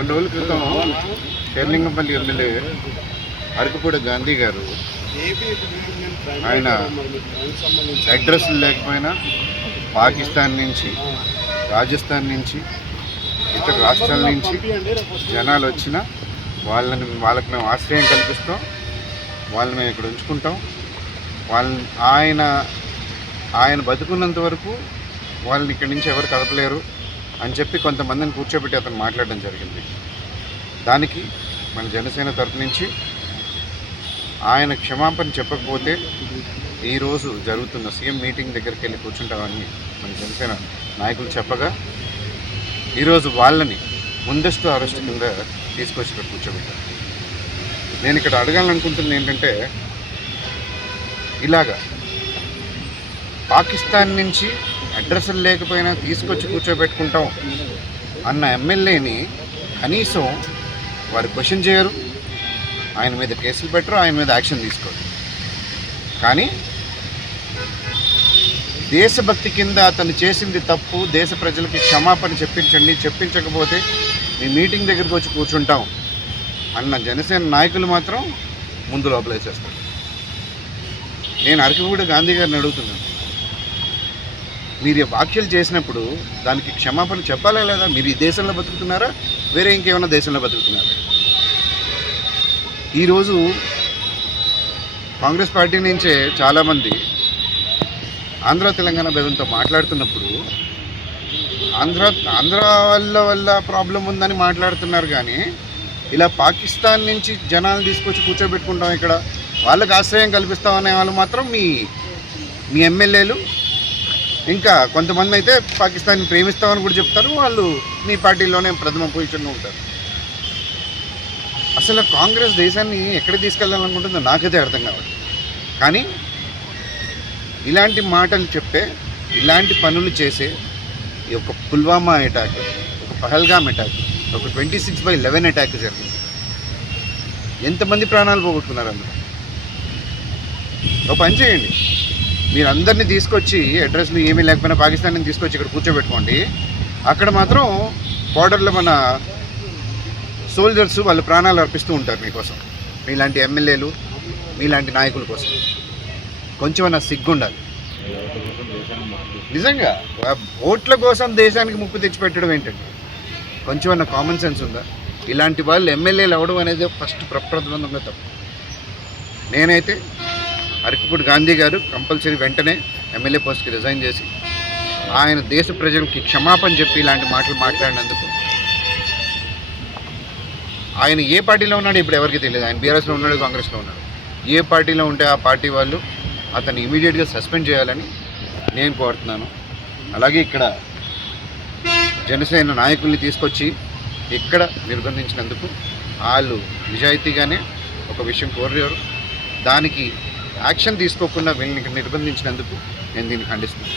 కొన్ని రోజుల క్రితం షేర్లింగంపల్లి ఎమ్మెల్యే అరకుపూడి గాంధీ గారు ఆయన అడ్రస్లు లేకపోయినా పాకిస్తాన్ నుంచి, రాజస్థాన్ నుంచి, ఇతర రాష్ట్రాల నుంచి జనాలు వచ్చినా వాళ్ళకి మేము ఆశ్రయం కల్పిస్తాం, వాళ్ళని మేము ఇక్కడ ఉంచుకుంటాం, వాళ్ళని ఆయన బతుకున్నంత వరకు వాళ్ళని ఇక్కడి నుంచి ఎవరు కదపలేరు అని చెప్పి కొంతమందిని కూర్చోబెట్టి అతను మాట్లాడడం జరిగింది. దానికి మన జనసేన తరపు నుంచి ఆయన క్షమాపణ చెప్పకపోతే ఈరోజు జరుగుతున్న సీఎం మీటింగ్ దగ్గరికి వెళ్ళి కూర్చుంటామని మన జనసేన నాయకులు చెప్పగా ఈరోజు వాళ్ళని ముందస్తు అరెస్ట్ కింద తీసుకొచ్చి ఇక్కడ కూర్చోబెట్టారు. నేను ఇక్కడ అడగాలనుకుంటుంది ఏంటంటే, ఇలాగా పాకిస్తాన్ నుంచి అడ్రస్లు లేకపోయినా తీసుకొచ్చి కూర్చోబెట్టుకుంటాం అన్న ఎమ్మెల్యేని కనీసం వారు క్వశ్చన్ చేయరు, ఆయన మీద కేసులు పెట్టరు, ఆయన మీద యాక్షన్ తీసుకోరు. కానీ దేశభక్తి కింద అతను చేసింది తప్పు, దేశ ప్రజలకి క్షమాపణ చెప్పించకపోతే మీ మీటింగ్ దగ్గరికి వచ్చి కూర్చుంటాం అన్న జనసేన నాయకులు మాత్రం ముందు లోపలేసేస్తారు. నేను అరకుపూడి గాంధీ గారిని అడుగుతున్నాను, మీరు వ్యాఖ్యలు చేసినప్పుడు దానికి క్షమాపణ చెప్పాలా లేదా? మీరు ఈ దేశంలో బతుకుతున్నారా, వేరే ఇంకేమైనా దేశంలో బతుకుతున్నారా? ఈరోజు కాంగ్రెస్ పార్టీ నుంచే చాలామంది ఆంధ్ర తెలంగాణ భేదంతో మాట్లాడుతున్నప్పుడు ఆంధ్ర వల్ల ప్రాబ్లం ఉందని మాట్లాడుతున్నారు. కానీ ఇలా పాకిస్తాన్ నుంచి జనాలు తీసుకొచ్చి కూర్చోబెట్టుకుంటాం, ఇక్కడ వాళ్ళకి ఆశ్రయం కల్పిస్తామనే వాళ్ళు మాత్రం మీ ఎమ్మెల్యేలు, ఇంకా కొంతమంది అయితే పాకిస్తాన్ని ప్రేమిస్తామని కూడా చెప్తారు. వాళ్ళు మీ పార్టీలోనే ప్రథమ పొజిషన్లో ఉంటారు. అసలు కాంగ్రెస్ దేశాన్ని ఎక్కడ తీసుకెళ్ళాలనుకుంటుందో నాకైతే అర్థం కావాలి. కానీ ఇలాంటి మాటలు చెప్పే, ఇలాంటి పనులు చేసే ఈ యొక్క పుల్వామా అటాక్, ఒక పహల్గామ్ అటాక్, ఒక 26/11 అటాక్ జరిగింది. ఎంతమంది ప్రాణాలు పోగొట్టుకున్నారు అందులో? ఒక పని చేయండి, మీరు అందరినీ తీసుకొచ్చి అడ్రస్లు ఏమీ లేకపోయినా పాకిస్తాన్ని తీసుకొచ్చి ఇక్కడ కూర్చోబెట్టుకోండి. అక్కడ మాత్రం బార్డర్లో మన సోల్జర్స్ వాళ్ళ ప్రాణాలు అర్పిస్తూ ఉంటారు మీకోసం, మీలాంటి ఎమ్మెల్యేలు, మీలాంటి నాయకుల కోసం. కొంచెమన్నా సిగ్గుండాలి నిజంగా. ఓట్ల కోసం దేశానికి ముప్పు తెచ్చిపెట్టడం ఏంటండి? కొంచెమన్నా కామన్ సెన్స్ ఉందా? ఇలాంటి వాళ్ళు ఎమ్మెల్యేలు అవ్వడం అనేది ఫస్ట్ ప్రప్రథమంగా తప్పు. నేనైతే అరకుపూడి గాంధీ గారు కంపల్సరీ వెంటనే ఎమ్మెల్యే పోస్ట్కి రిజైన్ చేసి ఆయన దేశ ప్రజలకి క్షమాపణ చెప్పి ఇలాంటి మాటలు మాట్లాడినందుకు, ఆయన ఏ పార్టీలో ఉన్నాడు ఇప్పుడు ఎవరికి తెలియదు. ఆయన బీఆర్ఎస్లో ఉన్నాడు, కాంగ్రెస్లో ఉన్నాడు. ఏ పార్టీలో ఉంటే ఆ పార్టీ వాళ్ళు అతన్ని ఇమీడియట్గా సస్పెండ్ చేయాలని నేను కోరుతున్నాను. అలాగే ఇక్కడ జనసేన నాయకుల్ని తీసుకొచ్చి ఇక్కడ నిర్బంధించినందుకు వాళ్ళు నిజాయితీగానే ఒక విషయం కోరారు. దానికి యాక్షన్ తీసుకోకుండా వీళ్ళని నిర్బంధించినందుకు నేను దీన్ని ఖండిస్తున్నాను.